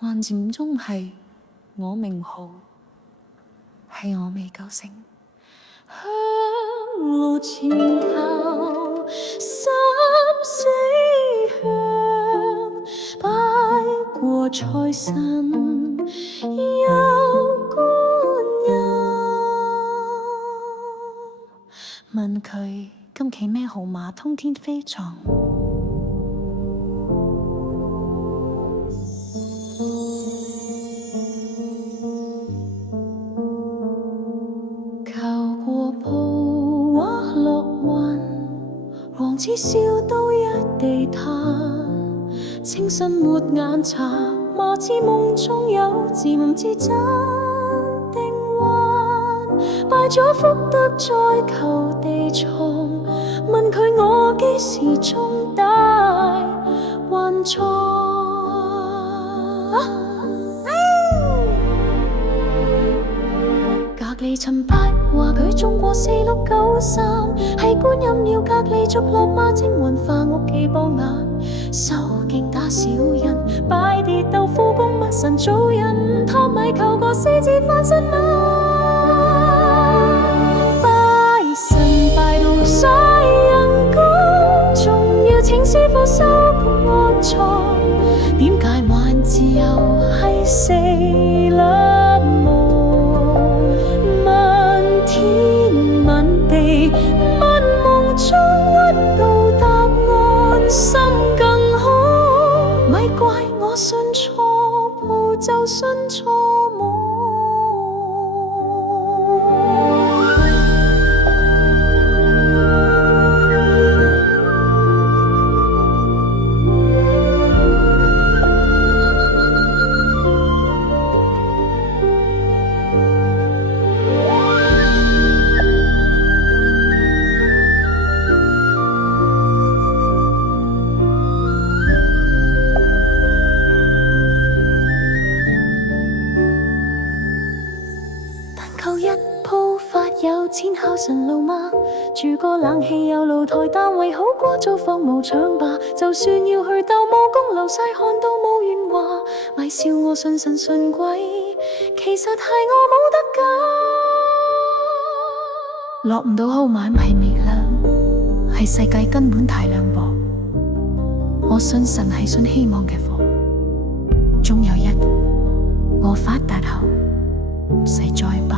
還漸終係我名號，係我未夠醒。向路前頭，三四向，拜過財神，有觀音，問佢今期咩號碼，通天飛撞。求過鋪畫落雲，王子笑到一地攤。清新抹眼茶，麻知夢中有，自問自真定幻。拜咗福德再求地藏，問佢我幾時中大運錯。隔離陳伯話佢中過4693，係觀音廟隔離續落孖精雲化屋企幫眼，手勁打小人，拜跌豆腐公乜神造人，貪米求個4字翻身嗎？拜神拜到晒人工，仲要請師傅收工安葬，點解晚自由係四粒夢？問天問地問夢中屈到答案，心更好，咪怪我信錯鋪就信錯夢。求一鋪發有錢考神路嗎？住個冷氣有露台單位好過租房無牆吧。就算要去鬥武功流晒汗都冇怨話，咪笑我信神信鬼，其實係我冇得揀。落唔到號碼唔係微亮，係世界根本太涼薄。我信神係信希望嘅火，終有一我發達後唔使再拜。